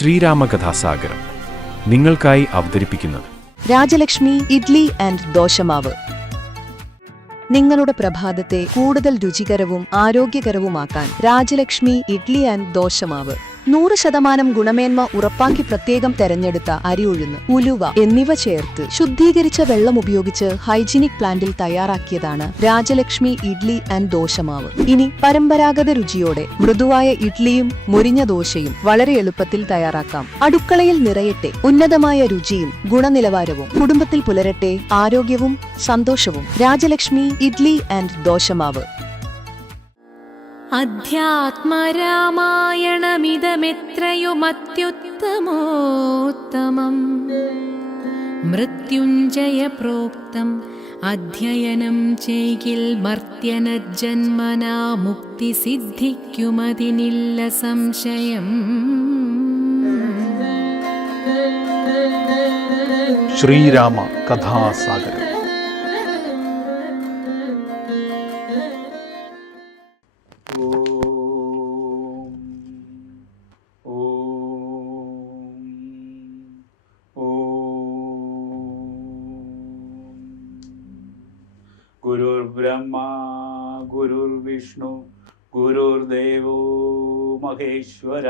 ശ്രീരാമകഥാസാഗരം നിങ്ങൾക്കായി അവതരിപ്പിക്കുന്നത് രാജലക്ഷ്മി ഇഡ്ലി ആൻഡ് ദോശമാവ്. നിങ്ങളുടെ പ്രഭാതത്തെ കൂടുതൽ രുചികരവും ആരോഗ്യകരവുമാക്കാൻ രാജലക്ഷ്മി ഇഡ്ലി ആൻഡ് ദോശമാവ്. 100% ഗുണമേന്മ ഉറപ്പാക്കി പ്രത്യേകം തെരഞ്ഞെടുത്ത അരി ഉഴുന്ന്, ഉലുവ എന്നിവ ചേർത്ത് ശുദ്ധീകരിച്ച വെള്ളം ഉപയോഗിച്ച് ഹൈജീനിക് പ്ലാന്റിൽ തയ്യാറാക്കിയതാണ് രാജലക്ഷ്മി ഇഡ്ലി ആൻഡ് ദോശമാവ്. ഇനി പരമ്പരാഗത രുചിയോടെ മൃദുവായ ഇഡ്ലിയും മുരിഞ്ഞ ദോശയും വളരെ എളുപ്പത്തിൽ തയ്യാറാക്കാം. അടുക്കളയിൽ നിറയട്ടെ ഉന്നതമായ രുചിയും ഗുണനിലവാരവും. കുടുംബത്തിൽ പുലരട്ടെ ആരോഗ്യവും സന്തോഷവും. രാജലക്ഷ്മി ഇഡ്ലി ആൻഡ് ദോശമാവ്. അധ്യാത്മരാമായണമിതമെത്രയുമത്യുത്തമോത്തമം മൃത്യുഞ്ജയ പ്രോക്തം അധ്യയനം ചെയ്കിൽ മർത്യനജന്മനാ മുക്തി സിദ്ധിക്കുമതിനില്ല സംശയം. ശ്രീരാമ കഥാസാഗരം. ഗുരുർബ്രഹ്മാ ഗുരുർവിഷ്ണു ഗുരുർദേവോ മഹേശ്വര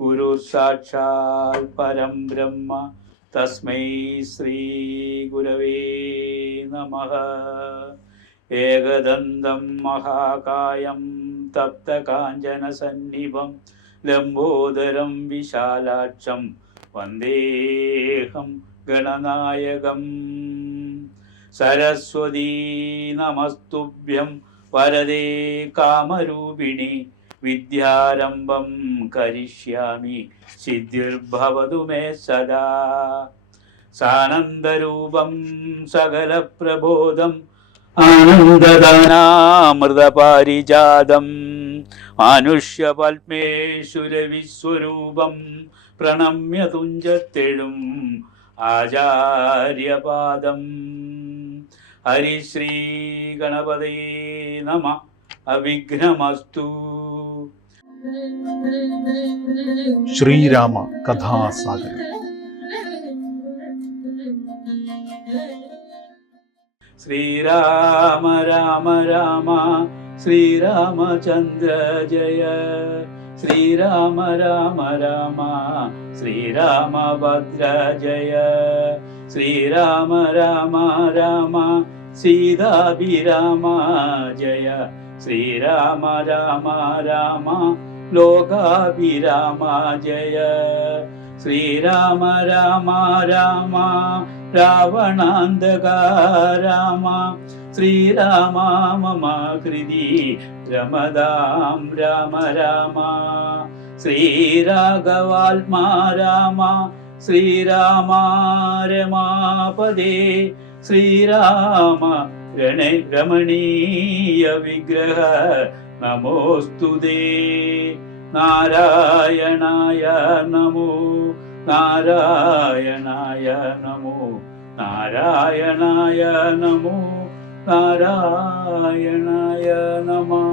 ഗുരുർ സാക്ഷാൽ പരം ബ്രഹ്മ തസ്മൈ ശ്രീ ഗുരവേ നമഃ. ഏകദന്തം മഹാകായം തപ്തകാഞ്ചനസന്നിഭം ലംബോദരം വിശാലാക്ഷം വന്ദേഹം ഗണനായകം. സരസ്വതീ നമസ്തുഭ്യം വരദേ കാമരൂപിണി വിദ്യാരംഭം കരിഷ്യാമി സിദ്ധിർഭവതു മേ സദാ. സാനന്ദരൂപം സകല പ്രബോധം ആനന്ദദാനാമൃതപാരിജാതം മാനുഷ്യപത്മേശ്വരവിസ്വരൂപം പ്രണമ്യ തുഞ്ചത്തെഴും ആചാര്യപാദം. ഹരിശ്രീ ഗണപതേ നമ. അവിഘ്നമസ്തു. ശ്രീരാമ കഥാസാഗരം. ശ്രീരാമ രാമ രാമ ശ്രീരാമചന്ദ്ര ജയ. ശ്രീരാമ രാമ രാമ ശ്രീരാമഭദ്ര ജയ. ശ്രീരാമ രാമ രാമ സീതാഭിരാമ ജയ. ശ്രീരാമ രാമ രാമ ലോകാഭിരാമ ജയ. ശ്രീരാമ രാമ രാമ രാവണാന്തക രാമ. ശ്രീരാമ മമ ഹൃദി രമതാം രാമ രാമ. ശ്രീരാഘവാത്മാ രാമ ശ്രീരാമ രമാപദേ. ശ്രീരാമ രമണീയ വിഗ്രഹ നമോസ്തുതേ. നാരായണായ നമോ നാരായണായ നമോ നാരായണായ നമോ നാരായണായ നമഃ.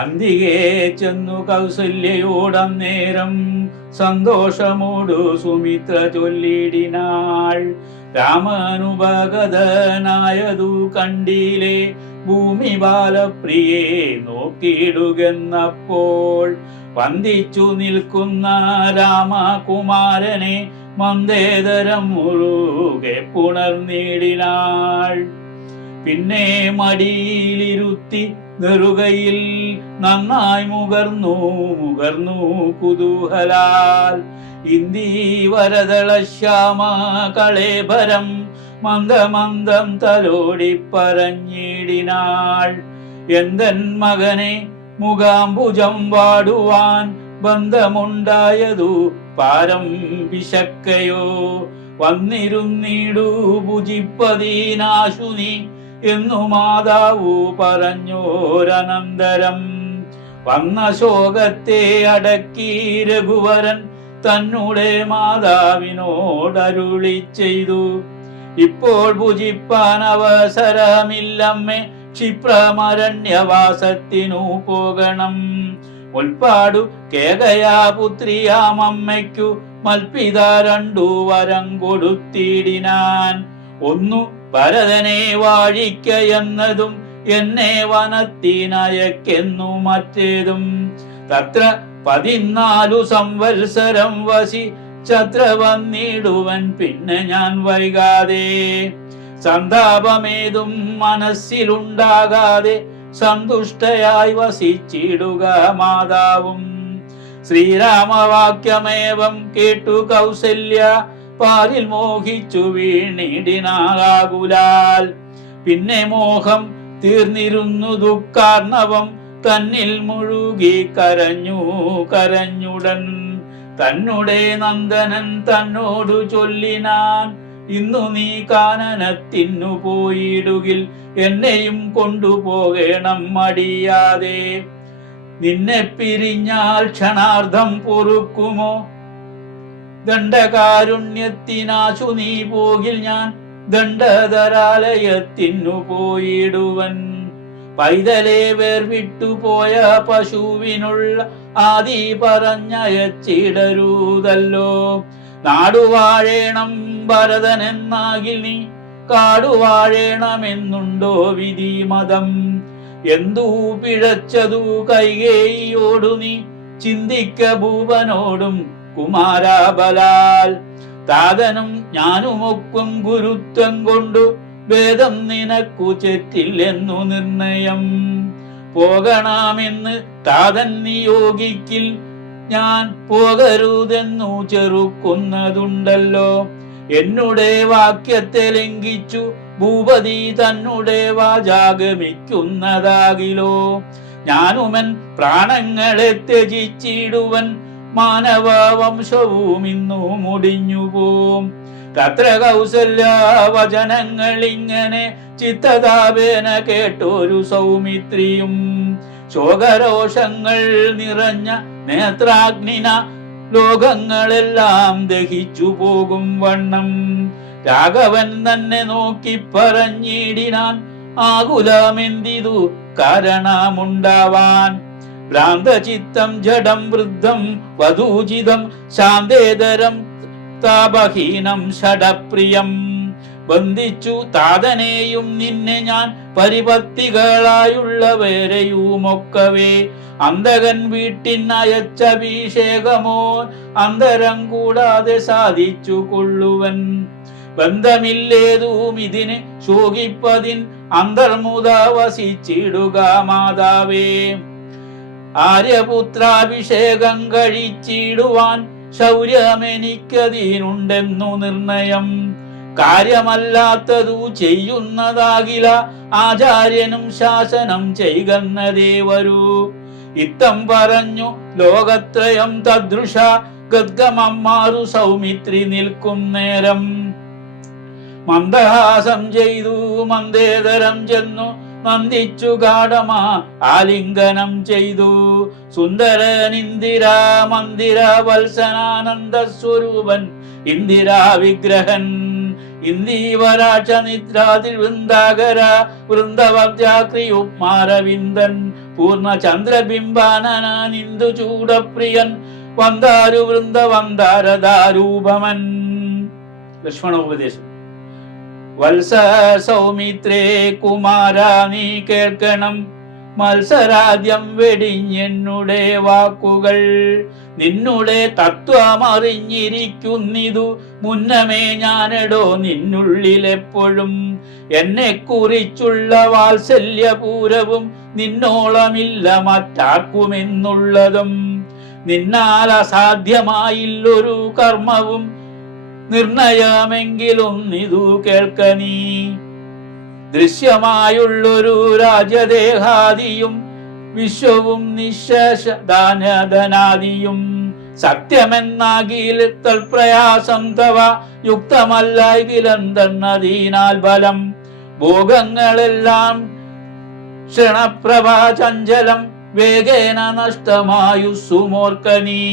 അന്തികേ ചെന്നു കൗസല്യയോടന്നേരം സന്തോഷമോടു സുമിത്ര ചൊല്ലിടിനാൾ. രാമനുപഗതനായതു കണ്ടിലെ ഭൂമി ബാലപ്രിയെ നോക്കിയിടുകെന്നപ്പോൾ വന്ദിച്ചു നിൽക്കുന്ന രാമകുമാരനെ മന്ദേതരം മുഴുകെ പുണർന്നിടിനാൾ. പിന്നെ മടിയിലിരുത്തി നെറുകയിൽ നന്നായി മുകർന്നു കുതൂഹലാൽ. ഇന്ദീവരദള ശ്യാമ കളേഭരം മന്ദമന്ദം തലോടി പറഞ്ഞിടിനാൾ. എന്തൻ മകനെ മുഖാംബുജം വാടുവാൻ ബന്ധമുണ്ടായതു പാരം പിശക്കയോ. വന്നിരുന്നിടു ഭുജിപ്പതീനാശു നീ എന്നു മാതാവു പറഞ്ഞോരനന്തരം. വന്ന ശോകത്തെ അടക്കി രഘുവരൻ തന്നെ മാതാവിനോടരുളി ചെയ്തു. ഇപ്പോൾ ഭുജിപ്പാൻ അവസരമില്ലമ്മേ, ക്ഷിപ്രമരണ്യവാസത്തിനു പോകണം. മുൽപ്പാടു കേകയാ പുത്രിയാമമ്മയ്ക്കു മൽപിത 2 വരം കൊടുത്തിടിനാൻ. ഒന്നു ഭരതനെ വാഴിക്കയെന്നതും എന്നെ വനത്തിനയക്കെന്നു മറ്റേതും. തത്ര 14 സംവത്സരം വസിച്ചത്ര വന്നിടുവൻ പിന്നെ ഞാൻ വൈകാതെ. സന്താപമേതും മനസ്സിലുണ്ടാകാതെ സന്തുഷ്ടയായി വസിച്ചിടുക മാതാവും. ശ്രീരാമവാക്യമേവം കേട്ടു കൗസല്യ പാരിൽ മോഹിച്ചു വീണിടിനാകുലാൽ. പിന്നെ മോഹം തീർന്നിരുന്നു ദുഃഖാർണവം തന്നിൽ മുഴുകി കരഞ്ഞുടൻ. തന്നെ നന്ദനൻ തന്നോടു ചൊല്ലിനാൻ, ഇന്നു നീ കാനനത്തിനു പോയിടുകിൽ എന്നെയും കൊണ്ടുപോകണം മടിയാതെ. നിന്നെ പിരിഞ്ഞാൽ ക്ഷണാർദ്ധം പൊറുക്കുമോ? ദണ്ഡകാരുണ്യത്തിനാശു നീ പോകിൽ ഞാൻ ദണ്ഡധരാലയത്തിനു പോയിടുവൻ. പൈതലെ വേർവിട്ടുപോയ പശുവിനുള്ള ആദി പറഞ്ഞയച്ചിടരുതല്ലോ. നാടുവാഴേണം ഭരതനെന്നാകിൽ നീ കാടുവാഴേണമെന്നുണ്ടോ വിധി മതം? എന്തു പിഴച്ചതു കൈകേയിയോടു നീ ചിന്തിക്ക ഭൂപനോടും കുമാരാബലാൽ. താതനും ഞാനുമൊക്കും ഗുരുത്വം കൊണ്ടു ഭേദം നിനക്കു ചെറ്റില്ലെന്നു നിർണയം. പോകണമെന്ന് താതൻ നിയോഗിക്കിൽ ഞാൻ പോകരുതെന്നു ചെറുക്കുന്നതുണ്ടല്ലോ. എന്നുടെ വാക്യത്തെ ലംഘിച്ചു ഭൂപതി തന്നെ വാചാഗമിക്കുന്നതാകിലോ. ഞാനുമൻ പ്രാണങ്ങളെ ത്യജിച്ചിടുവൻ മാനവ വംശവും ഇന്നു മുടിഞ്ഞുപോം. തത്ര കൗസല്യ വചനങ്ങളിങ്ങനെ ചിത്തതാപേന കേട്ടൊരു സൗമിത്രിയും ശോകരോഷങ്ങൾ നിറഞ്ഞ നേത്രാഗ്നിന ലോകങ്ങളെല്ലാം ദഹിച്ചു പോകും വണ്ണം രാഘവൻ തന്നെ നോക്കി പറഞ്ഞിടിനാൻ, ആകുലമെന്തിതു കാരണമുണ്ടാവാൻ. ഭ്രാന്തചിത്തം ജഡം വൃദ്ധം വധൂജിതം ശാന്തേതരം താപഹീനം ഷഡപ്രിയം. ബന്ധിച്ചു താതനെയും നിന്നെ ഞാൻ പരിപത്തികളായുള്ളവരെയുമൊക്കവേ. അന്തകൻ വീട്ടിനയച്ചഭിഷേകമോ അന്തരം കൂടാതെ സാധിച്ചു കൊള്ളുവൻ. ബന്ധമില്ലേതും ഇതിന് ശോകിപ്പതിൻ അന്തർമുദ വസിച്ചിടുക മാതാവേ. ആര്യപുത്രാഭിഷേകം കഴിച്ചിടുവാൻ ശൗര്യമെനിക്കതിനുണ്ടെന്നു നിർണയം. കാര്യമല്ലാത്തതു ചെയ്യുന്നതാകില ആചാര്യനും ശാസനം ചെയ്യുന്നതേ വരൂ. ഇത്തം പറഞ്ഞു ലോകത്രയം തദൃശ ഗദ്ഗമമ്മാറു സൗമിത്രി നിൽക്കും നേരം. മന്ദഹാസം ചെയ്തു മന്ദേതരം ചെന്നു നന്ദിച്ചു ഗാഠമാ ആലിംഗനം ചെയ്തു. സുന്ദരനിന്ദിരാ മന്ദിര വത്സനാനന്ദ സ്വരൂപൻ ഇന്ദിരാ വിഗ്രഹൻ. ഇന്ദീവരാക്ഷ നിദ്രാതിൽ വൃന്ദാകര വൃന്ദവ്യാക്രിയുമാരവിന്ദൻ. പൂർണ്ണ ചന്ദ്രബിംബാനനിന്ദു ചൂടപ്രിയൻ വന്ദാരു വൃന്ദ വന്ദാരദാരൂപമൻ. ലക്ഷ്മണോപദേശം. വത്സ സൗമിത്രേ കുമാരാ നീ കേൾക്കണം, മത്സരാദ്യം വെടിഞ്ഞെന്നുടെ വാക്കുകൾ. നിന്നുടെ തത്വമറിഞ്ഞിരിക്കുന്നിതു മുന്നമേ ഞാനെടോ നിന്നുള്ളിലെപ്പോഴും. എന്നെ കുറിച്ചുള്ള വാത്സല്യപൂരവും നിന്നോളമില്ല മറ്റാർക്കുമെന്നുള്ളതും. നിന്നാൽ അസാധ്യമായില്ലൊരു കർമ്മവും നിർണയമെങ്കിലും ഇതു കേൾക്ക നീ. ദൃശ്യമായുള്ളൊരു രാജ്യദേഹാദിയും വിശ്വവും നിശേഷദാനധനാദിയും സത്യമെന്നാകിൽ തൽപ്രയാസം തവ യുക്തമല്ലായികിലെന്തെന്നതിനാൽ ബലം. ഭോഗങ്ങളെല്ലാം ക്ഷണപ്രഭാ ചഞ്ചലം വേഗേന നഷ്ടമായു സുമോർക്കനീ.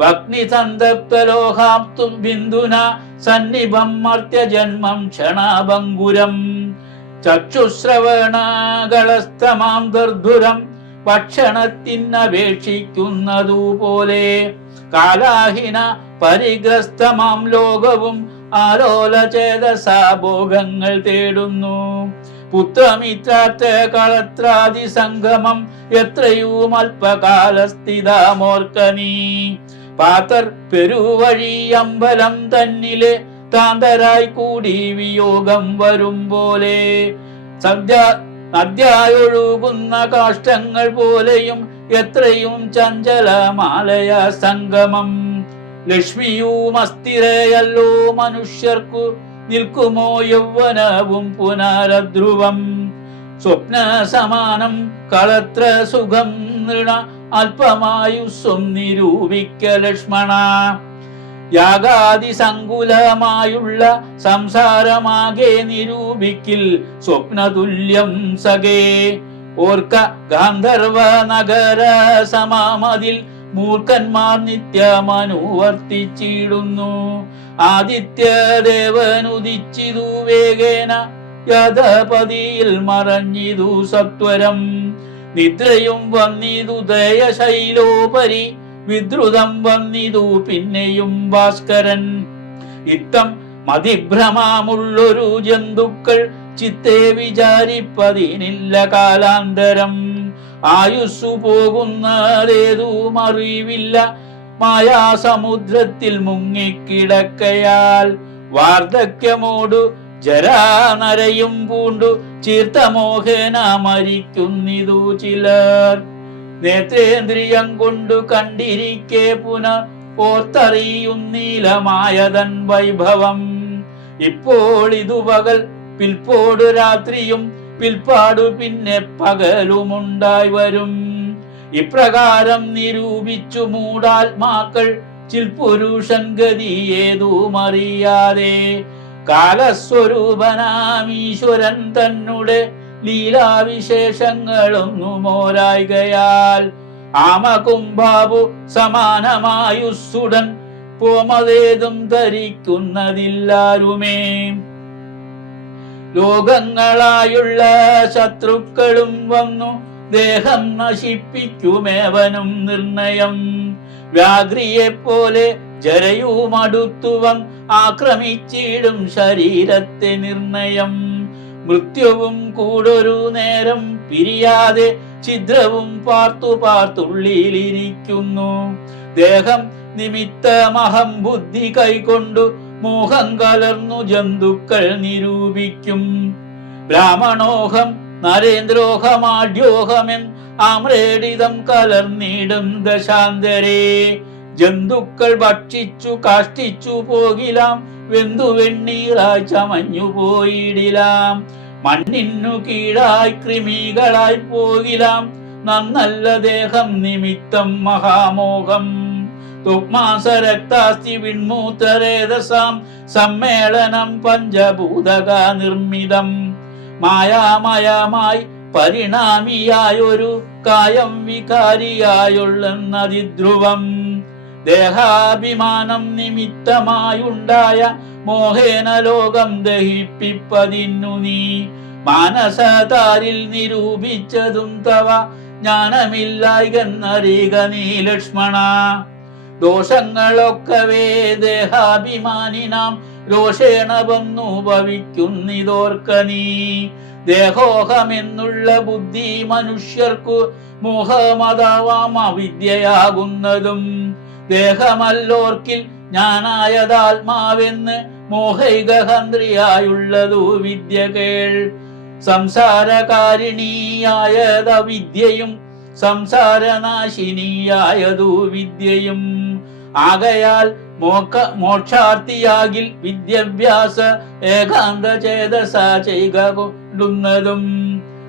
വഗ്നിസന്തപ്തലോഹാപ്തു ബിന്ദുന സന്നിഭം മർത്യജന്മം ക്ഷണഭംഗുരം. ചക്ഷുശ്രവണകളസ്തമാം ദർദുരം ഭക്ഷണത്തിനപേക്ഷിക്കുന്നതുപോലെ കാലാഹിന പരിഗ്രസ്തമാം ലോകവും ആലോലചേതസാ ഭോഗങ്ങൾ തേടുന്നു. പുത്രമിത്രാർത്ഥ കളത്രാദി സംഗമം എത്രയും അല്പകാലസ്ഥിതമോർക്കനീ. പാത്തർ പെരുവഴി അമ്പലം തന്നിലെ താന്തരായി കൂടി വിയോഗം വരും പോലെ നദ്യായൊഴുകുന്ന കാഷ്ടങ്ങൾ പോലെയും എത്രയും ചഞ്ചലമാലയ സംഗമം. ലക്ഷ്മിയും അസ്ഥിരയല്ലോ മനുഷ്യർക്കു നിൽക്കുമോ യൗവനവും പുനരധ്രുവം. സ്വപ്ന സമാനം കളത്ര സുഖം നൃണ അല്പമായുസ്സും നിരൂപിക്ക ലക്ഷ്മണ. യാഗാദി സങ്കുലമായുള്ള സംസാരമാകെ നിരൂപിക്കിൽ സ്വപ്നതുല്യം സഖേ. ഓർക്ക ഗാന്ധർവ നഗര സമാമതിൽ മൂർഖന്മാർ നിത്യമനുവർത്തിച്ചിടുന്നു. ആദിത്യദേവനുദിച്ചിതു വേഗേന യഥപതിയിൽ മറഞ്ഞിതു സത്വരം. നിദ്രയും വന്നിതു ദയശൈലോപരി വിദ്രുതം വന്നിതു പിന്നെയും ഭാസ്കരൻ. ഇത്തം മതിഭ്രമമുള്ളൊരു ജന്തുക്കൾ ചിത്തെ വിചാരിപ്പതിനില്ല കാലാന്തരം. ആയുസ്സു പോകുന്നതേതും അറിവില്ല മായാസമുദ്രത്തിൽ മുങ്ങിക്കിടക്കയാൽ. വാർദ്ധക്യമോടു ജരാനരയും പൂണ്ടു ചീർത്തമോഹേന മരിക്കുന്നിതു ചിലർ. നേത്രേന്ദ്രിയം കൊണ്ടു കണ്ടിരിക്കെ പുനഃ ഓർത്തറിയുന്നീലമായതൻ വൈഭവം. ഇപ്പോൾ ഇതു പകൽ, പിൽപ്പോടു രാത്രിയും, പിൽപ്പാടു പിന്നെ പകലുമുണ്ടായി വരും. ഇപ്രകാരം നിരൂപിച്ചു മൂടാത്മാക്കൾ ചിൽപുരുഷൻ ഗതി ഏതുമറിയാതെ. കാലസ്വരൂപനാമീശ്വരൻ തന്നെ ലീലാവിശേഷങ്ങളൊന്നുമോരായികയാൽ ആമകുംഭാബു സമാനമായുസ്സുടൻ പോമതേതും ധരിക്കുന്നതില്ലാരുമേ. ലോകങ്ങളായുള്ള ശത്രുക്കളും വന്നു ദേഹം നശിപ്പിക്കുമേവനും നിർണയം. വ്യാഘ്രിയെപ്പോലെ ജരയുമടുത്തുവൻ ആക്രമിച്ചിടും ശരീരത്തെ നിർണയം. മൃത്യുവും കൂടൊരു നേരം പിരിയാതെ ഛിദ്രവും പാർത്തു പാർത്തുള്ളിലിരിക്കുന്നു. ദേഹം നിമിത്തമഹം ബുദ്ധി കൈക്കൊണ്ടു മോഹം കലർന്നു ജന്തുക്കൾ നിരൂപിക്കും. ബ്രാഹ്മണോഹം നരേന്ദ്രോഹമാഢ്യോഹമെൻ ആമ്രേഡിതം കലർന്നിടും ദശാന്തരേ. ജന്തുക്കൾ ഭക്ഷിച്ചു കാഷ്ടിച്ചു പോകിലാം, വെന്തു വെണ്ണീറായി ചമഞ്ഞു പോയിടിലാം. മണ്ണിനു കീഴായി കൃമികളായി പോകിലാം, നന്നല്ല ദേഹം നിമിത്തം മഹാമോഹം. തുക്മാസരക്താസ്തി വിൺമൂത്രേതസാം സമ്മേളനം പഞ്ചഭൂതക നിർമ്മിതം. മായാമയമായി പരിണാമിയായൊരു കായം വികാരിയായുള്ളതിധ്രുവം. ദേഹാഭിമാനം നിമിത്തമായുണ്ടായ മോഹേന ലോകം ദഹിപ്പിപ്പതിന്നു നീ. മാനസതാരിൽ നിരൂപിച്ചതും തവ ജ്ഞാനമില്ലായ്കന്നറിക നീ ലക്ഷ്മണ. ദോഷങ്ങളൊക്കവേ ദേഹാഭിമാനിനാം രോഷേണ വന്നു ഭവിക്കുന്നിതോർക്ക നീ. ദേഹോഹമെന്നുള്ള ബുദ്ധി മനുഷ്യർക്കു മോഹമതാവാം അവിദ്യയാകുന്നതും. ദേഹമല്ലോർക്കിൽ ഞാനായതാത്മാവെന്ന് മോഹൈകഹന്ത്രിയായുള്ളതു വിദ്യ കേൾ. സംസാരകാരിണിയായത വിദ്യയും സംസാരനാശിനിയായതു വിദ്യയും. ആകയാൽ മോക്ഷാർത്ഥിയാകിൽ വിദ്യാഭ്യാസ ഏകാന്ത ചേതസ ചെയ്യുക കൊള്ളുന്നതും.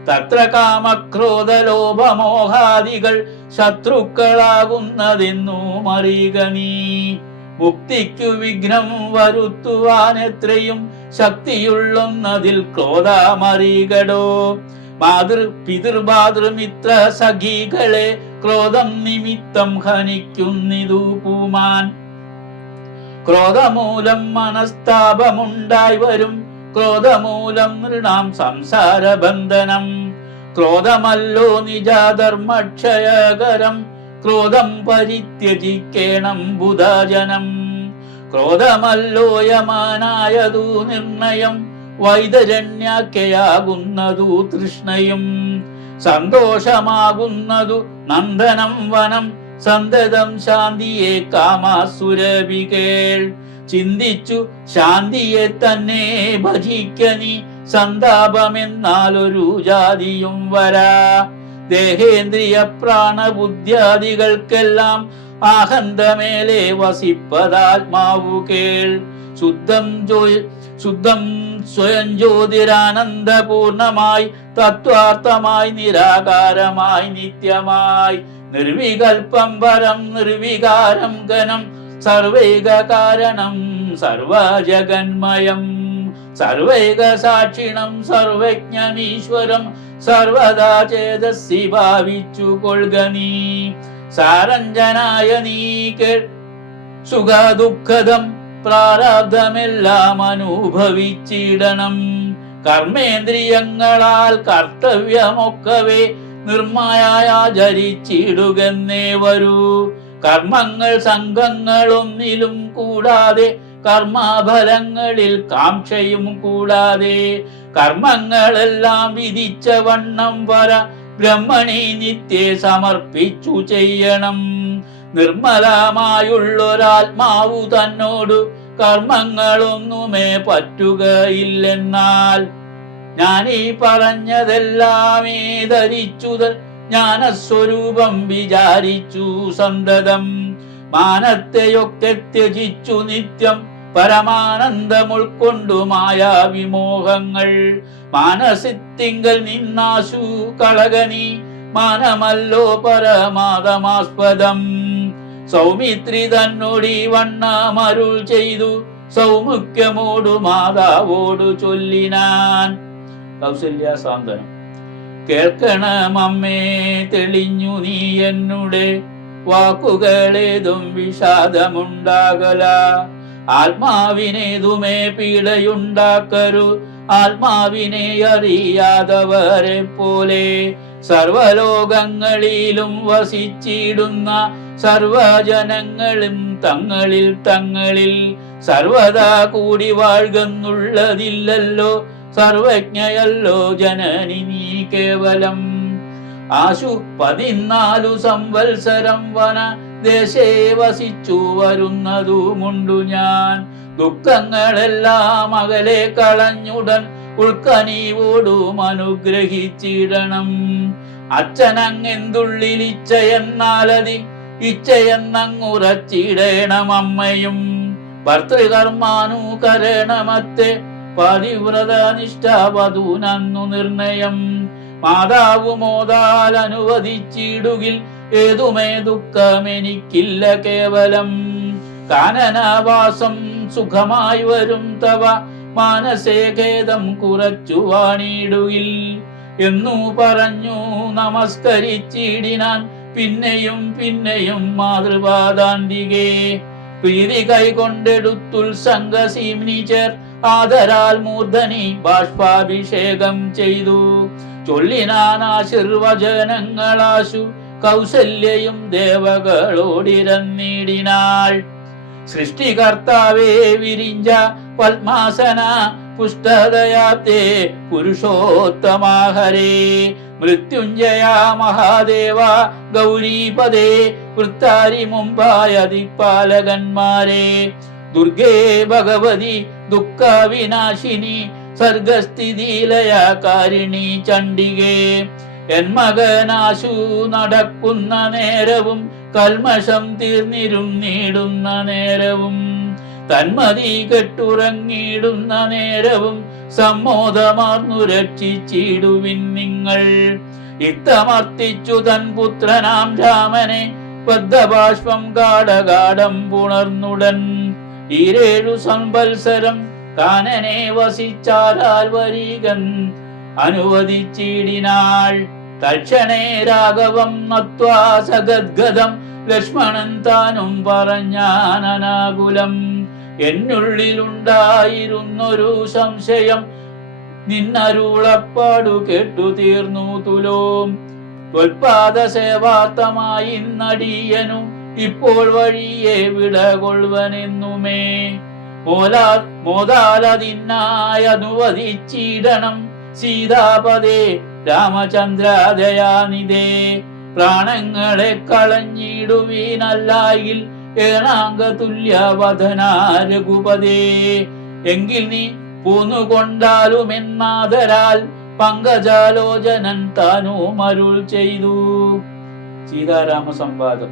തത്ര കാമക്രോധലോഭമോഹാദികൾ ശത്രുക്കളാകുന്നതെന്നു അറിയുക നീ. മുക്തിക്കു വിഘ്നം വരുത്തുവാൻ എത്രയും ശക്തിയുള്ളൊന്നതിൽ ക്രോധമറികടോ. പിതൃഭാതൃമിത്ര സഖികളെ ക്രോധം നിമിത്തം ഹനിക്കുന്നിതു പൂമാൻ. ക്രോധമൂലം മനസ്താപമുണ്ടായി വരും, ക്രോധമൂലം നൃണാം സംസാരബന്ധനം. ക്രോധമല്ലോ നിജധർമ്മക്ഷയകരം, ക്രോധം പരിത്യജിക്കേണം ബുധാജനം. ക്രോധമല്ലോ യമാനായതു നിർണയം, വൈതരണ്യാഖ്യയാകുന്നതു തൃഷ്ണയും. സന്തോഷമാകുന്നതു നന്ദനം വനം, സന്തതം ശാന്തിയെ കാമാസുരഭികേൾ. ചിന്തിച്ചു ശാന്തിയെ തന്നെ ഭജിക്കനി, സന്താപമെന്നാലൊരു ജാതിയും വരാ. ദേഹേന്ദ്രിയ പ്രാണബുദ്ധ്യാദികൾക്കെല്ലാം ആഹന്തമേലെ വസിപ്പതാത്മാവു കേൾ. ശുദ്ധം സ്വയം ജ്യോതിരാനന്ദപൂർണമായി, തത്വാർത്ഥമായി നിരാകാരമായി നിത്യമായി. നിർവികൽപ്പം പരം നിർവികാരം ഘനം, സർവൈക കാരണം സർവജഗന്മയം. സർവൈക സാക്ഷിണം സർവജ്ഞമീശ്വരം, സർവദാ ചേതസ്സി ഭാവിച്ചു കൊൾക നീ. സാരഞ്ജനായ നീ കേൾ സുഖ ദുഃഖദം, പ്രാരബ്ധമെല്ലാം അനുഭവിച്ചിടണം. കർമ്മേന്ദ്രിയങ്ങളാൽ കർത്തവ്യമൊക്കവേ നിർമ്മയാചരിച്ചിടുകന്നേ വരൂ. കർമ്മങ്ങൾ സംഘങ്ങളൊന്നിലും കൂടാതെ, കർമ്മഫലങ്ങളിൽ കാംക്ഷയും കൂടാതെ. കർമ്മങ്ങളെല്ലാം വിധിച്ച വണ്ണം വര ബ്രഹ്മണി നിത്യെ സമർപ്പിച്ചു ചെയ്യണം. നിർമ്മലമായുള്ളൊരാത്മാവു തന്നോടു കർമ്മങ്ങളൊന്നുമേ പറ്റുകയില്ലെന്നാൽ. ഞാനീ പറഞ്ഞതെല്ലാമേ ധരിച്ചുതൽ ജ്ഞാനസ്വരൂപം വിചാരിച്ചു സന്തതം. മാനത്തെയൊക്കെ ത്യജിച്ചു നിത്യം പരമാനന്ദം ഉൾക്കൊണ്ടു മായാവിമോഹങ്ങൾ. മാനസിത്തിങ്കൽ നിന്നാശു കളകനി, മാനമല്ലോ പരമാദമാസ്പദം. സൗമിത്രി തന്നോടി വണ്ണമരുൾ ചെയ്തു, സൗമുഖ്യമോടു മാതാവോടു ചൊല്ലിനാൻ. കൗസല്യ സാന്ത്വനം. കേൾക്കണമമ്മേ തെളിഞ്ഞു നീ എന്നുടെ വാക്കുകളേതും വിഷാദമുണ്ടാകല. ആത്മാവിനേതുമേ പീഡയുണ്ടാക്കരു, ആത്മാവിനെ അറിയാതവരെ പോലെ. സർവലോകങ്ങളിലും വസിച്ചിടുന്ന സർവജനങ്ങളും തങ്ങളിൽ തങ്ങളിൽ സർവദാ കൂടി വാഴുന്നുള്ളതില്ലല്ലോ. സർവജ്ഞയല്ലോ ജനനി നീ കേവലം. ആശു 14 സംവത്സരം വന ദേശേ വസിച്ചു വരുന്നതുമുണ്ടു ഞാൻ. ദുഃഖങ്ങളെല്ലാം അകലെ കളഞ്ഞുടൻ ഉൾക്കനീവോടും അനുഗ്രഹിച്ചിടണം. അച്ഛനങ്ങെന്തുള്ളിൽ ഇച്ഛയെന്നാലതി ഇച്ഛയെന്നങ്ങുറച്ചിടണം അമ്മയും. ഭർത്തൃകർമാനുകരണമത്തെ പതിവ്രത നിഷ്ഠാവധൂനന്നു നിർണയം. മാതാവു മോദാൽ അനുവദിച്ചിടുകിൽ ഏതുമേ ദുഃഖമെനിക്കില്ല കേവലം. കാനനവാസം സുഖമായി വരും തവ മാനസേ ഖേദം കുറച്ചു വാണിടുകിൽ എന്നു പറഞ്ഞു നമസ്കരിച്ചിടിനാൻ. പിന്നെയും പിന്നെയും മാതൃപാദാന്തികേ പ്രീതി കൈകൊണ്ടെടുത്തുത്സംഗസീമ്നി ചേർ ആദരാൽ മൂർധനി ബാഷ്പാഭിഷേകം ചെയ്തു. ചൊല്ലിനാൻ ആശീർവചനങ്ങളാശു കൗസല്യയും ദേവകളോടിരന്നിടിനാൾ. സൃഷ്ടികർത്താവേ വിരിഞ്ച പത്മാസന പുഷ്ടദയാത്തേ പുരുഷോത്തമാഹരേ. മൃത്യുഞ്ജയ മഹാദേവ ഗൗരീപദേ വൃത്താരി മുമ്പായ ദിക്പാലകന്മാരെ. ദുർഗേ ഭഗവതി ദുഃഖ വിനാശിനി സർഗസ്ഥിതിലയകാരിണി ചണ്ഡികേ. എൻ മകനാശു നടക്കുന്ന നേരവും കൽമഷം തീർന്നിരുന്നിടുന്ന നേരവും തന്മതി കെട്ടുറങ്ങിയിടുന്ന നേരവും സമ്മോദമാർന്നു രക്ഷിച്ചിടുവിൻ നിങ്ങൾ. ഇത്തമർത്തിച്ചു തൻ പുത്രനാം രാമനെ ബദ്ധബാഷ്പം ഗാഠഗാഠം പുണർന്നുടൻ. 7 സംവത്സരം കാനനെ വസിച്ചാരാൽ വരികൻ അനുവദിച്ചിടിനാൾ. തക്ഷണേ രാഘവം നത്വാ സഗദ്ഗദം ലക്ഷ്മണൻ താനും പറഞ്ഞാനനാകുലം. എന്നുള്ളിലുണ്ടായിരുന്നൊരു സംശയം നിന്നരുളപ്പാടു കേട്ടു തീർന്നു തുലോം. ത്വൽപാദ സേവാർത്ഥമായി നടിയനും ഇപ്പോൾ വഴിയെ വിടകൊള്ളുവനെന്നുമേ. മോദാലതിനായനുവദിച്ചിടണം സീതാപദേ രാമചന്ദ്രാദയാനിതേ. പ്രാണങ്ങളെ കളഞ്ഞിടുവീനല്ലായിൽ ഏണാംഗ തുല്യവധന രഘുപതേ. എങ്കിൽ നീ പോന്നുകൊണ്ടാലുമെന്നാദരാൽ പങ്കജാലോചനൻ താനും അരുൾ ചെയ്തു. സീതാരാമ സംവാദം.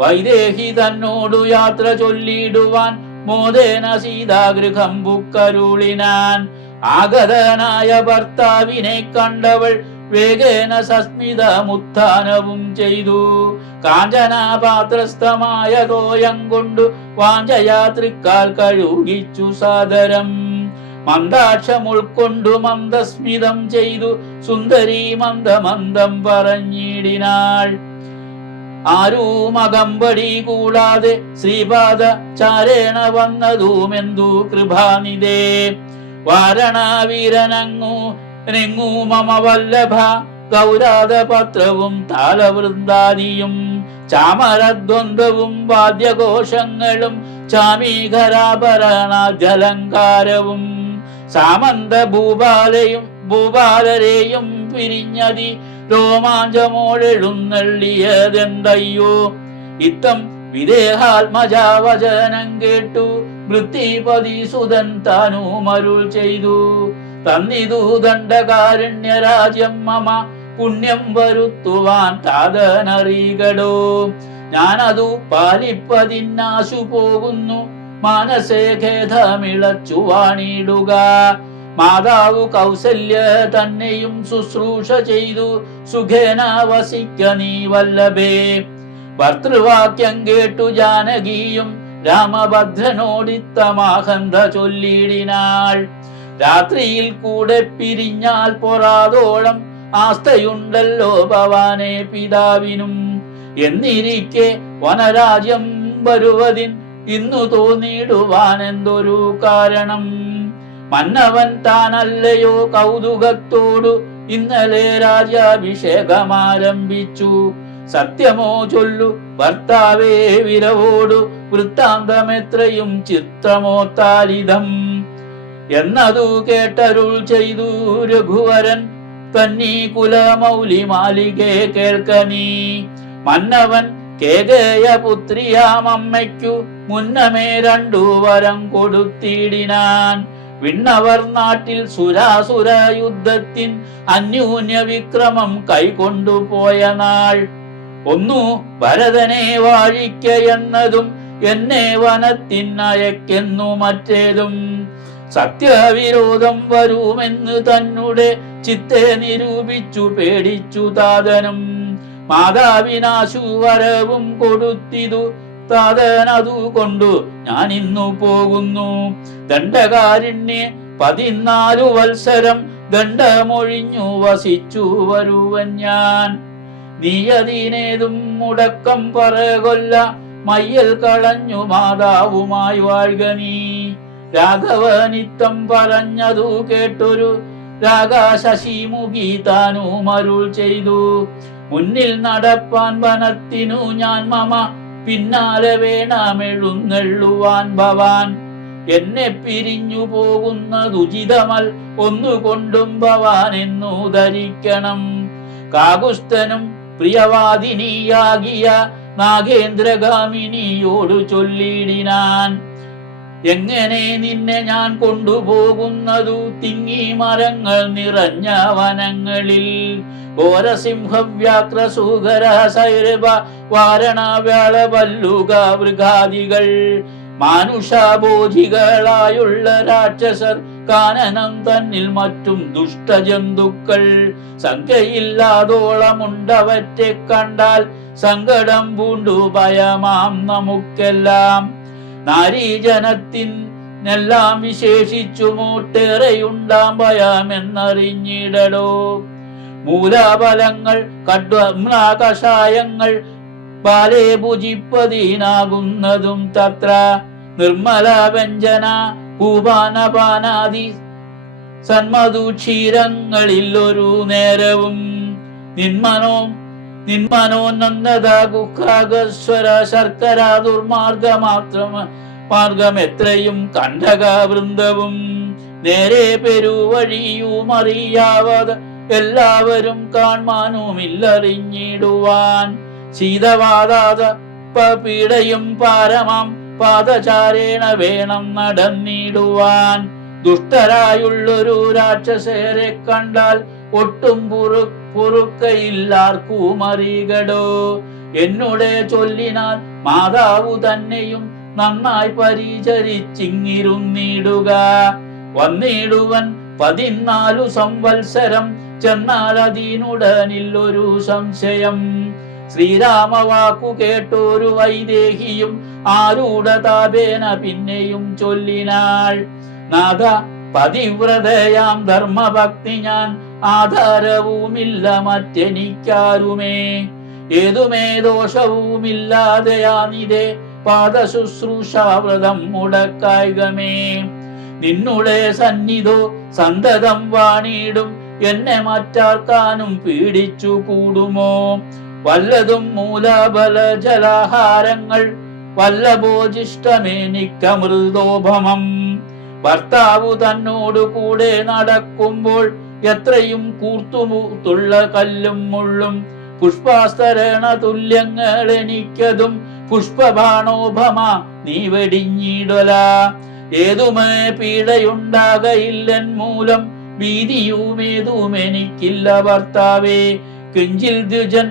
വൈദേഹി തന്നോടു യാത്ര ചൊല്ലിടുവാൻ മോദേന സീതാഗൃഹം ബുക്കരുളിനാൻ. ആഗതനായ ഭർത്താവിനെ കണ്ടവൾ വേഗേന സസ്മിതമുത്ഥാനവും ചെയ്തു. കാഞ്ചനാപാത്രസ്ഥമായ തോയം കൊണ്ടു വാഞ്ചയാത്രിക്കാൽ കഴുകിച്ചു സാദരം. മന്ദാക്ഷം ഉൾക്കൊണ്ടു മന്ദസ്മിതം ചെയ്തു സുന്ദരി മന്ദമന്ദം പറഞ്ഞിടിനാൾ. ആരുമകമ്പടി കൂടാതെ ശ്രീപാദ ചാരേണ വന്നതുമെന്തു കൃപാനിതേ. വാരണാവീരനങ്ങു നെങ്ങു മമ വല്ലഭ ഗൗരാതപത്രവും താളവൃന്ദാദിയും ചാമരദ്വന്ദ്വവും വാദ്യഘോഷങ്ങളും ചാമീകരാഭരണാദ്യലങ്കാരവും സാമന്ത ഭൂപാലരെയും പിരിഞ്ഞതി രോമാഞ്ചമോടെഴുന്നള്ളിയതെന്തയ്യോ. ഇത്തം വിദേഹാത്മജാവചനം കേട്ടു വൃത്തിപതി സുതൻ താനും അരുൾ ചെയ്തു. തന്നിതു ദണ്ഡകാരണ്യരാജ്യം മമ പുണ്യം വരുത്തുവാൻ താതനറികടോ. ഞാനതു പാലിപ്പതിന്നാശു പോകുന്നു മാനസേ ഖേദമിളച്ചു വാണിടുക. മാതാവു കൗസല്യ തന്നെയും ശുശ്രൂഷ ചെയ്തു സുഖേന വസിക്ക നീ വല്ലഭേ. ഭർത്തൃവാക്യം കേട്ടു ജാനകിയും രാമഭദ്രനോടിത്തമാഹന്ത ചൊല്ലിടിനാൾ. രാത്രിയിൽ കൂടെ പിരിഞ്ഞാൽ പൊറാതോളം ആസ്ഥയുണ്ടല്ലോ ഭവാനെ പിതാവിനും. എന്നിരിക്കെ വനരാജ്യം വരുവതിൻ ഇന്നു തോന്നിടുവാൻ എന്തൊരു കാരണം. മന്നവൻ താനല്ലയോ കൗതുകത്തോടു ഇന്നലെ രാജ്യാഭിഷേകമാരംഭിച്ചു. സത്യമോ ചൊല്ലു ഭർത്താവേ വിരവോടു വൃത്താന്തമെത്രയും ചിത്രമോത്താലിതം എന്നതു കേട്ടരുൾ ചെയ്തു രഘുവരൻ തന്നീ കുലമൗലി മാലികെ കേൾക്കനീ. മന്നവൻ കേകേയ പുത്രിയാമമ്മയ്ക്കു മുന്നമേ 2 വരം കൊടുത്തിടിനാൻ. വിണ്ണവർ നാട്ടിൽ സുരാസുര യുദ്ധത്തിൻ അന്യൂന്യ വിക്രമം കൈകൊണ്ടുപോയ നാൾ. ഒന്നു ഭരതനെ വാഴിക്കയെന്നതും എന്നെ വനത്തിനയക്കെന്നു മറ്റേതും. സത്യവിരോധം വരുമെന്ന് തന്നെ ചിത്തെ നിരൂപിച്ചു പേടിച്ചു താതനും. മാതാവിനാശു വരവും കൊടുത്തിതു താതനതു കൊണ്ടു ഞാൻ ഇന്നു പോകുന്നു. ദണ്ഡകാരണ്യെ 14 വത്സരം ദണ്ഡമൊഴിഞ്ഞു വസിച്ചു വരുവൻ ഞാൻ. നീയതിനേതും മുടക്കം പറകൊല്ല മയ്യൽ കളഞ്ഞു മാതാവുമായി വാഴ്ക നീ. രാഘവനിത്തം പറഞ്ഞതു കേട്ടൊരു രാഗശശിമുഖി താനും അരുൾ ചെയ്തു. മുന്നിൽ നടപ്പാൻ വനത്തിനു ഞാൻ മമ പിന്നാലെ വേണമെഴുന്നള്ളുവാൻ ഭവാൻ. എന്നെ പിരിഞ്ഞു പോകുന്നതുചിതമൽ ഒന്നുകൊണ്ടും ഭവാൻ എന്നു ധരിക്കണം. കാകുസ്ഥനും പ്രിയവാദിനിയാകിയ നാഗേന്ദ്രഗാമിനിയോടു ചൊല്ലിടിനാൻ. എങ്ങനെ നിന്നെ ഞാൻ കൊണ്ടുപോകുന്നതു തിങ്ങി മരങ്ങൾ നിറഞ്ഞ വനങ്ങളിൽ. ഘോരസിംഹവ്യാക്രസൂകര സൈരഭ വാരണവ്യാള വല്ലുക മൃഗാദികൾ മാനുഷാബോധികളായുള്ള രാക്ഷസർ കാനനം തന്നിൽ മറ്റും ദുഷ്ടജന്തുക്കൾ. സംഖ്യയില്ലാതോളമുണ്ടവറ്റെ കണ്ടാൽ സങ്കടം പൂണ്ടു ഭയമാം നമുക്കെല്ലാം. നാരീജനത്തിനെല്ലാം വിശേഷിച്ചു മൂട്ടേറെയുണ്ടാം ഭയമെന്നറിഞ്ഞിടലോ. മൂലഫലങ്ങൾ കഷായങ്ങൾ പാലേ ഭുജിപ്പതിനാകുന്നതും തത്ര. നിർമ്മല വ്യഞ്ജന പൂപാനപാനാദി സന്മധുക്ഷീരങ്ങളിൽ ഒരു നേരവും നിന്മനോന്നത ഗുഹാഗസ്വര ശർക്കര മാർഗം എത്രയും കണ്ടകവൃന്ദവും നേരെ പെരുവഴിയുമറിയാവത് എല്ലാവരും കാൺമാനുമില്ലറിഞ്ഞിടുവാൻ ശീതവാതാത പീഡയും പാരമാം പാദചാരേണ വേണം നടന്നിടുവാൻ ദുഷ്ടരായുള്ളൊരു രാക്ഷസേരെ കണ്ടാൽ ഒട്ടും പൊറുക്കയില്ലാർക്കും അറികടോ എന്നുടെ ചൊല്ലിനാൽ മാതാവു തന്നെയും നന്നായി പരിചരിച്ചിങ്ങിരുന്നിടുക വന്നിടുവൻ 14 സംവത്സരം ചെന്നാൽ അതിനുടനില്ലൊരു സംശയം ശ്രീരാമവാക്കു കേട്ടൊരു വൈദേഹിയും ആരൂഢതാപേന പിന്നെയും ചൊല്ലിനാൾ നാഥ പതിവ്രതയാം ധർമ്മഭക്തി ഞാൻ ആധാരവുമില്ല മറ്റെനിക്കാരുമേ ഏതുമേ ദോഷവുമില്ലാതെയാനിതേ പാദശുശ്രൂഷാവ്രതം മുടക്കായികമേ നിന്നുടെ സന്നിധോ സന്തതം വാണിടും എന്നെ മറ്റാർക്കാനും പീഡിച്ചു കൂടുമോ വല്ലതും മൂലബല ജലാഹാരങ്ങൾ വല്ലഭോജിഷ്ടമേനിക്കമൃതോപമം ഭർത്താവു തന്നോടു കൂടെ നടക്കുമ്പോൾ എത്രയും കൂർത്തുമുത്തുള്ള കല്ലും മുള്ളും പുഷ്പാസ്തരണ തുല്യങ്ങൾ എനിക്കതും പുഷ്പബാണോപമ നീ വെടിഞ്ഞിടല ഏതുമേ പീഡയുണ്ടാകയില്ലൻ മൂലം ഭീതിയുമേതും എനിക്കില്ല ഭർത്താവേ കിഞ്ചിൽ ദ്വിജൻ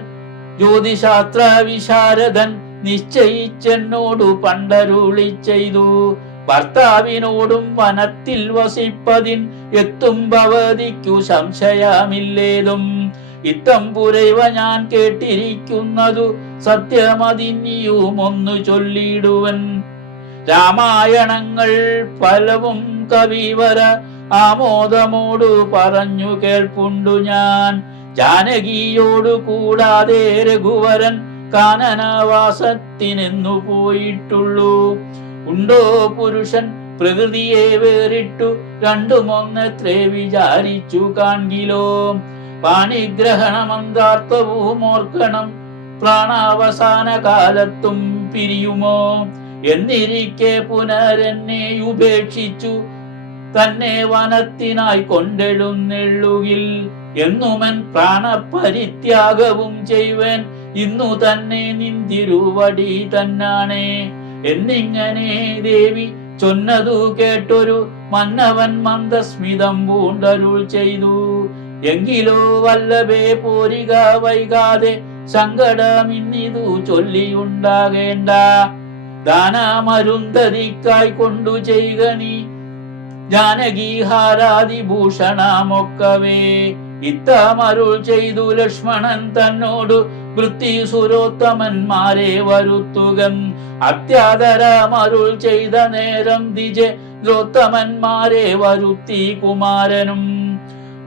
ജ്യോതിശാസ്ത്ര വിശാരദൻ നിശ്ചയിച്ചെന്നോടു പണ്ടരുളി ചെയ്തു ഭർത്താവിനോടും വനത്തിൽ വസിപ്പതിൻ എത്തും ഭവതിക്കു സംശയമില്ലേതും ഇത്തം പുരൈവ ഞാൻ കേട്ടിരിക്കുന്നതു സത്യമതിനിയും ഒന്ന് ചൊല്ലിടുവൻ രാമായണങ്ങൾ പലവും കവിവര ആമോദമോടു പറഞ്ഞു കേൾപ്പുണ്ടു ഞാൻ ജാനകിയോടു കൂടാതെ രഘുവരൻ കാനനവാസത്തിനെന്നു പോയിട്ടുള്ളൂ ഉണ്ടോ പുരുഷൻ പ്രകൃതിയെ വേറിട്ടു രണ്ടുമൊന്നത്രേ വിചാരിച്ചു കാൺകിലോ പാണിഗ്രഹണമന്താർത്ഥവും ഓർക്കണം പ്രാണാവസാന കാലത്തും പിരിയുമോ എന്നിരിക്കെ പുനരെന്നെ ഉപേക്ഷിച്ചു തന്നെ വനത്തിനായി കൊണ്ടെഴുന്നെള്ളുകിൽ എന്നുമൻ പ്രാണപരിത്യാഗവും ചെയ്വൻ ഇന്നു തന്നെ നിന്തിരുവടി തന്നാണേ എന്നിങ്ങനെ ദേവി ചൊന്നതു കേട്ടൊരു മന്നവൻ മന്ദസ്മിതം പൂണ്ടരുൾ ചെയ്തു എങ്കിലോ വല്ലഭേ പോരിക വൈകാതെ സങ്കടമിന്നിതു ചൊല്ലിയുണ്ടാകേണ്ട ദാനമരുന്ധതിക്കായി കൊണ്ടു ചെയ്യുക നീ ജാനകീഹാരാദിഭൂഷണമൊക്കവേ ഇത്തമരുൾ ചെയ്തു ലക്ഷ്മണൻ തന്നോടു വൃത്തിസുരോത്തമന്മാരെ വരുത്തുകൻ അത്യാദരമരുൾ ചെയ്ത നേരം ദ്വിജോത്തമന്മാരെ വരുത്തി കുമാരനും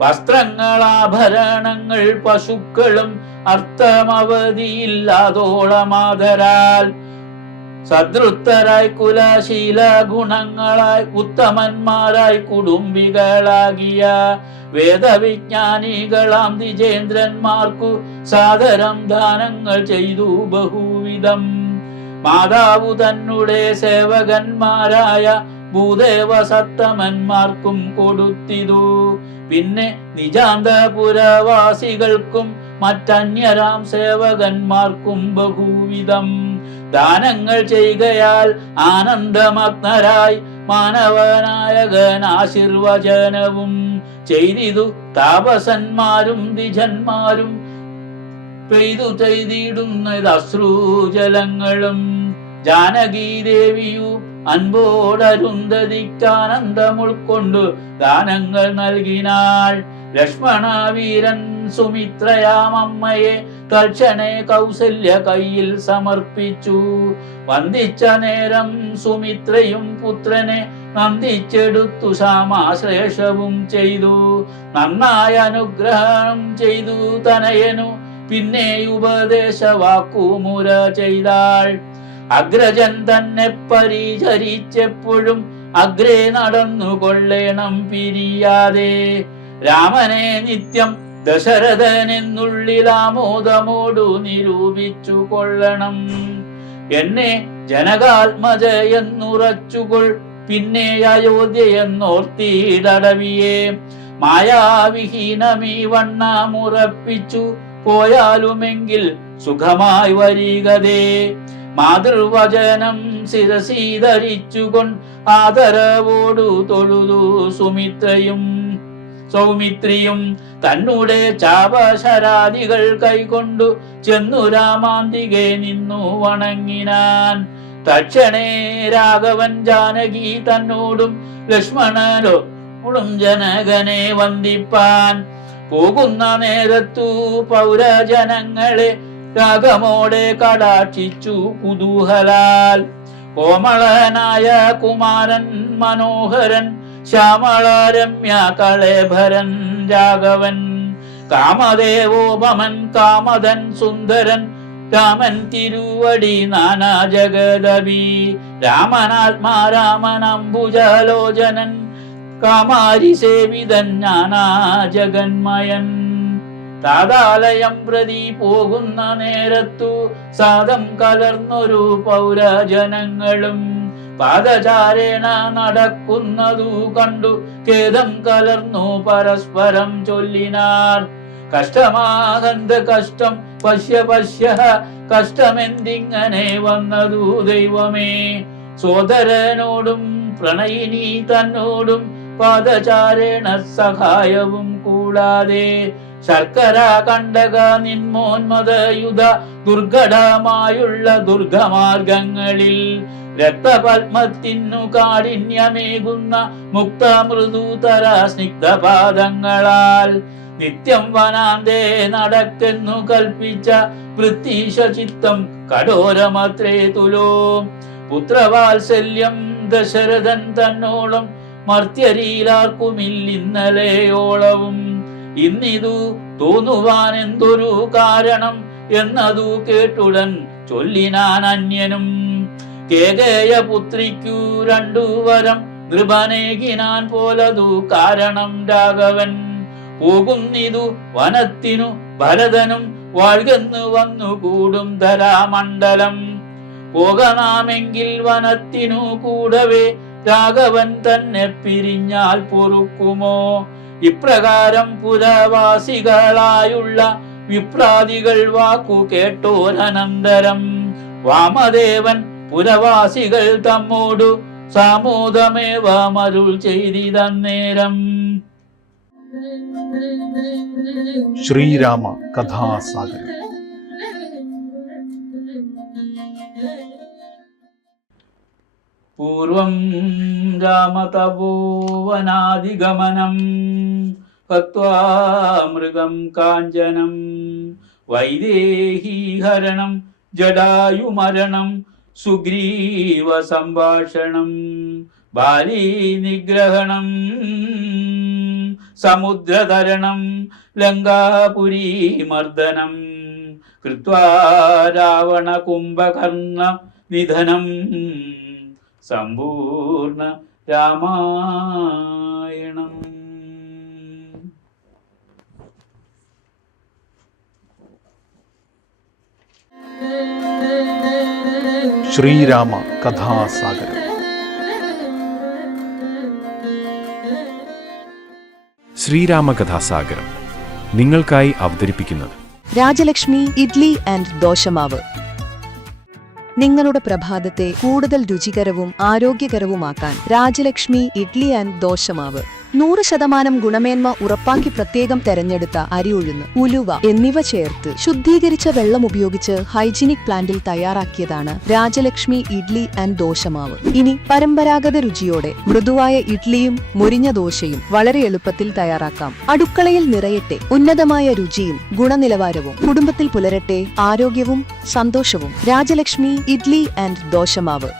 വസ്ത്രങ്ങളാഭരണങ്ങൾ പശുക്കളും അർത്ഥമവധിയില്ലാതോളമാതരാൽ സദൃത്തരായി കുലശീല ഗുണങ്ങളായി ഉത്തമന്മാരായി കുടുംബികളാകിയ വേദവിജ്ഞാനികളാം ദ്വിജേന്ദ്രന്മാർക്കു സാദരം ദാനങ്ങൾ ചെയ്തു ബഹുവിധം മാതാവു തന്നുടെ സേവകന്മാരായ ഭൂദേവസത്തമന്മാർക്കും കൊടുത്തിതു പിന്നെ നിജാന്തപുരവാസികൾക്കും മറ്റന്യരാം സേവകന്മാർക്കും ബഹുവിധം ദാനങ്ങൾ ചെയ്യുകയാൽ ആനന്ദമഗ്നരായി മാനവനായകൻ ആശീർവചനവും ചെയ്തിതു താപസന്മാരും ദ്വിജന്മാരും പെയ്തു ചെയ്തിടുന്നത് അശ്രുജലങ്ങളും ജാനകീദേവിയു അൻപോടരുന്ധതിക്കാനന്ദം ഉൾക്കൊണ്ടു ദാനങ്ങൾ നൽകിനാൾ ലക്ഷ്മണവീരൻ സുമിത്രയാമമ്മയെ തൽക്ഷണേ കൗസല്യ കയ്യിൽ സമർപ്പിച്ചു വന്ദിച്ച നേരം സുമിത്രയും പുത്രനെ നന്ദിച്ചെടുത്തു സാമാശ്ലേഷവും ചെയ്തു നന്നായ അനുഗ്രഹം ചെയ്തു തനയനു പിന്നെ ഉപദേശ വാക്കുമുര ചെയ്താൾ അഗ്രജൻ തന്നെ പരിചരിച്ചെപ്പോഴും അഗ്രേ നടന്നുകൊള്ളേണം പിരിയാതെ. രാമനെ നിത്യം ദശരഥനെന്നുള്ളിൽ ആമോദമോടു നിരൂപിച്ചു കൊള്ളണം. എന്നെ ജനകാത്മജയെന്നുറച്ചുകൊൾ, പിന്നെ അയോധ്യയെന്നോർത്തിടവിയെ. മായാവിഹീനമീ വണ്ണമുറപ്പിച്ചു പോയാലുമെങ്കിൽ സുഖമായി വരികതേ. മാതൃവചനം ശിരസീധരിച്ചുകൊൺ ആദരവോടു തൊഴുതു സൗമിത്രിയും തന്നൂടെ ചാപശരാദികൾ കൈകൊണ്ടു ചെന്നു രാമാന്തികെ നിന്നു വണങ്ങിനാൻ. തക്ഷണേ രാഘവൻ ജാനകി തന്നോടും ലക്ഷ്മണനോടും ജനകനെ വന്ദിപ്പാൻ പോകുന്ന നേരത്തു പൗരജനങ്ങളെ രാഗമോടെ കടാക്ഷിച്ചു കുതൂഹലാൽ. കോമളനായ കുമാരൻ മനോഹരൻ ശ്യാമള രമ്യ കളേഭരൻ രാഘവൻ. കാമദേവോപമൻ കാമദൻ സുന്ദരൻ രാമൻ തിരുവടി നാനാ ജഗദബി. രാമനാത്മാ രാമൻ അംബുജലോചനൻ കാമാരി സേവിതൻ നാനാ ജഗന്മയൻ. താതാലയം പ്രതി പോകുന്ന നേരത്തു സാദം കലർന്നൊരു പൗരജനങ്ങളും പാദചാരേണ നടക്കുന്നതു കണ്ടു ഖേദം കലർന്നു പരസ്പരം ചൊല്ലിനാർ. കഷ്ടമാകന്ത കഷ്ടം പശ്യ പശ്യ, കഷ്ടമെന്തിങ്ങനെ വന്നതു ദൈവമേ. സോദരനോടും പ്രണയിനി തന്നോടും പാദചാരേണ സഹായവും കൂടാതെ ശർക്കര കണ്ടക നിന്മോന്മതയുധ ദുർഘടമായുള്ള ദുർഗമാർഗങ്ങളിൽ രക്തപത്മത്തിനു കാഠിന്യമേകുന്ന മുക്തമൃദുതര സ്നിഗ്ധപാദങ്ങളാൽ നിത്യം വനാന്തേ നടക്കെന്നു കൽപ്പിച്ച വൃത്തീശചിത്തം കഠോരമത്രേ തുലോ. പുത്രവാത്സല്യം ദശരഥൻ തന്നോളം മർത്യരിലാർക്കുമില്ലിന്നലെയോളവും. ഇന്നിതു തോന്നുവാൻ എന്തൊരു കാരണം എന്നതു കേട്ടുടൻ ചൊല്ലിനാൻ അന്യനും. കേകേയ പുത്രിക്കു 2 വരം നൃപനേകിനാൻ പോലതു കാരണം രാഘവൻ. പോകുന്നിതു വനത്തിനു ഭരതനും വാഴ്കെന്നു വന്നുകൂടും ധരാമണ്ഡലം. പോകനാമെങ്കിൽ വനത്തിനു കൂടവേ രാഘവൻ തന്നെ പിരിഞ്ഞാൽ പൊറുക്കുമോ? ഇപ്രകാരം പുരവാസികളായുള്ള വിപ്രാദികൾ വാക്കു കേട്ടോരനന്തരം വാമദേവൻ പുരവാസികൾ തമ്മോടു സാമോദമേവ മരുൾ ചെയ്തിതന്നേരം. ശ്രീരാമ കഥാസാഗരം. പൂർവം രാമതപോവനാധിഗമനം ഹത്വാ മൃഗം കാഞ്ചനം വൈദേഹീഹരണം ജടായുമരണം സുഗ്രീവ സംഭാഷണം ബാലീ നിഗ്രഹണം സമുദ്രതരണം ലങ്കാപുരീ മർദ്ദനം കൃത്വാ രാവണ കുംഭകർണ നിധനം സമ്പൂർണ്ണ രാമായണം. ശ്രീരാമ കഥാസാഗരം. ശ്രീരാമകഥാസാഗരം നിങ്ങൾക്കായി അവതരിപ്പിക്കുന്നത് രാജലക്ഷ്മി ഇഡ്ലി ആൻഡ് ദോശമാവ്. നിങ്ങളുടെ പ്രഭാതത്തെ കൂടുതൽ രുചികരവും ആരോഗ്യകരവുമാക്കാൻ രാജലക്ഷ്മി ഇഡ്ലി ആൻഡ് ദോശമാവ്. 100% ഗുണമേന്മ ഉറപ്പാക്കി പ്രത്യേകം തെരഞ്ഞെടുത്ത അരി ഉഴുന്ന്, ഉലുവ എന്നിവ ചേർത്ത് ശുദ്ധീകരിച്ച വെള്ളം ഉപയോഗിച്ച് ഹൈജീനിക് പ്ലാന്റിൽ തയ്യാറാക്കിയതാണ് രാജലക്ഷ്മി ഇഡ്ലി ആൻഡ് ദോശമാവ്. ഇനി പരമ്പരാഗത രുചിയോടെ മൃദുവായ ഇഡ്ലിയും മുരിഞ്ഞ ദോശയും വളരെ എളുപ്പത്തിൽ തയ്യാറാക്കാം. അടുക്കളയിൽ നിറയട്ടെ ഉന്നതമായ രുചിയും ഗുണനിലവാരവും. കുടുംബത്തിൽ പുലരട്ടെ ആരോഗ്യവും സന്തോഷവും. രാജലക്ഷ്മി ഇഡ്ലി ആൻഡ് ദോശമാവ്.